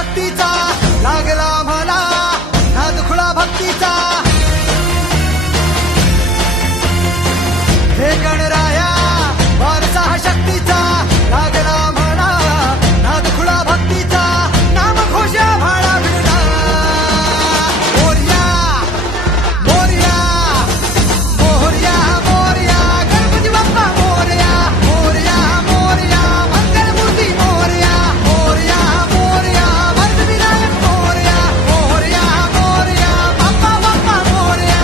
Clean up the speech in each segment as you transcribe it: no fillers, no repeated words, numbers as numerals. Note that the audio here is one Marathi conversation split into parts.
शक्तीचा लागला मला नाद खुळा भक्तीचा हे गणराया वारसा शक्तीचा लागला मला नाद खुळा भक्तीचा नाम घोषा भाळा भिडा मोरया मोरया मोरया मोरया गणपती बाप्पा मोरया मोरया मोरया मंगलमूर्ती मोरया मोरया मोरया वरदविनायक मोरया मोरया मोरया बाप्पा बाप्पा मोरया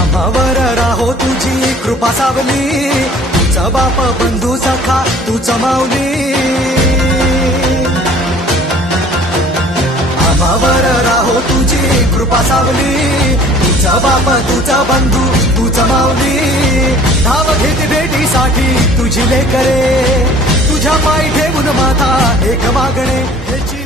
आम्हावर राहो तुझी कृपा सावली तुझा बाप बंधू सखा तू माऊली आम्हावर राहो तुझी कृपा सावली तुझा बाप तुझा बंधू तू माऊली धाव घेत भेटीसाठी तुझी लेकरे तुझ्या पायी ठेवून माथा एक मागणे ह्याची